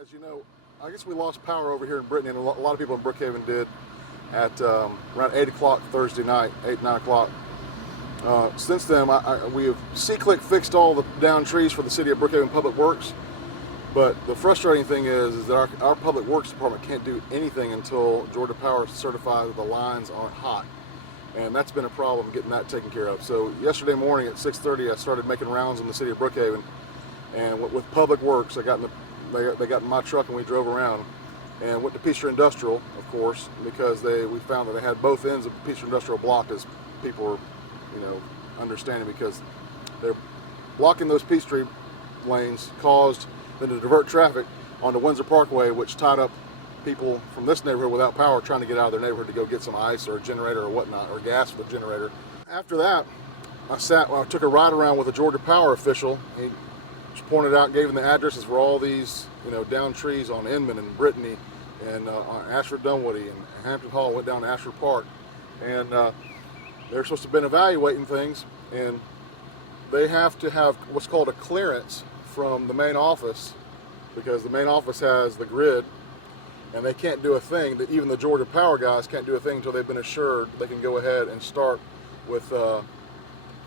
As you know, I guess we lost power over here in Brittany, and a lot of people in Brookhaven did at around 8 o'clock Thursday night, 8, 9 o'clock. Since then, we have C-Click fixed all the downed trees for the City of Brookhaven Public Works, but the frustrating thing is that our Public Works Department can't do anything until Georgia Power certifies that the lines aren't hot. And that's been a problem getting that taken care of. So yesterday morning at 6:30, I started making rounds in the City of Brookhaven, and with Public Works, they got in my truck and we drove around and went to Peachtree Industrial, of course, because we found that they had both ends of Peachtree Industrial blocked, as people were, understanding, because they're blocking those Peachtree lanes caused them to divert traffic onto Windsor Parkway, which tied up people from this neighborhood without power trying to get out of their neighborhood to go get some ice or a generator or whatnot, or gas for the generator. After that, I took a ride around with a Georgia Power official. He just pointed out, gave him the addresses for all these, down trees on Inman and Brittany and on Ashford Dunwoody and Hampton Hall. Went down to Ashford Park, and they're supposed to have been evaluating things, and they have to have what's called a clearance from the main office, because the main office has the grid, and they can't do a thing. That even the Georgia Power guys can't do a thing until they've been assured they can go ahead and start with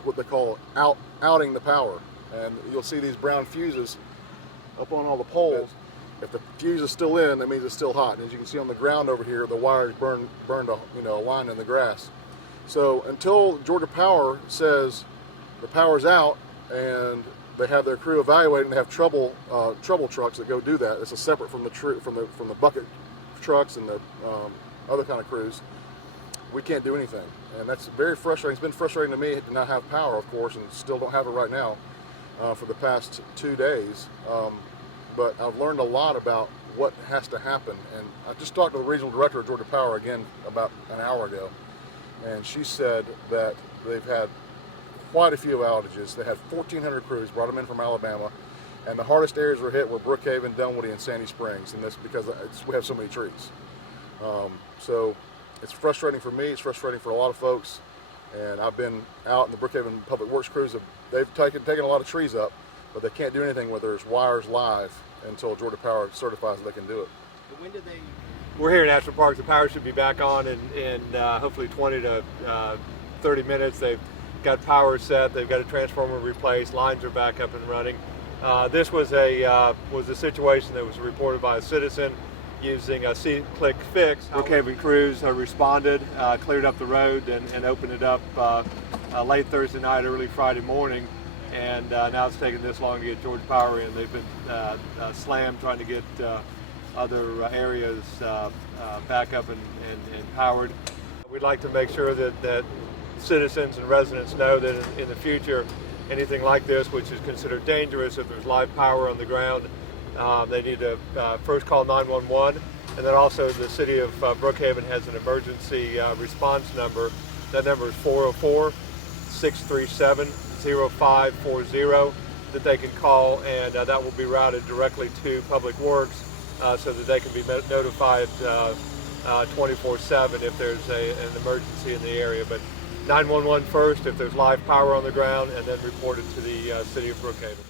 what they call outing the power. And you'll see these brown fuses up on all the poles. If the fuse is still in, that means it's still hot. And as you can see on the ground over here, the wires burned a line in the grass. So until Georgia Power says the power's out and they have their crew evaluate and they have trouble trucks that go do that, it's a separate from the bucket trucks and the other kind of crews, we can't do anything. And that's very frustrating. It's been frustrating to me to not have power, of course, and still don't have it right now for the past 2 days. But I've learned a lot about what has to happen. And I just talked to the regional director of Georgia Power again about an hour ago, and she said that they've had quite a few outages. They had 1,400 crews, brought them in from Alabama, and the hardest areas were hit were Brookhaven, Dunwoody, and Sandy Springs, and that's because we have so many trees. So it's frustrating for me, it's frustrating for a lot of folks, and I've been out in the Brookhaven Public Works crews. They've taken a lot of trees up, but they can't do anything where there's wires live until Georgia Power certifies that they can do it. When did they? We're here in Ashford Park. The power should be back on in hopefully 20 to 30 minutes. They've got power set. They've got a transformer replaced. Lines are back up and running. This was a situation that was reported by a citizen using a C-Click fix. Brookhaven crews responded, cleared up the road, and opened it up late Thursday night, early Friday morning. And now it's taken this long to get Georgia Power in. They've been slammed trying to get other areas back up and powered. We'd like to make sure that citizens and residents know that in the future, anything like this, which is considered dangerous, if there's live power on the ground, they need to first call 911. And then also the City of Brookhaven has an emergency response number. That number is 404-637-0540 that they can call, and that will be routed directly to Public Works so that they can be notified 24/7 if there's an emergency in the area. But 911 first if there's live power on the ground, and then report it to the City of Brookhaven.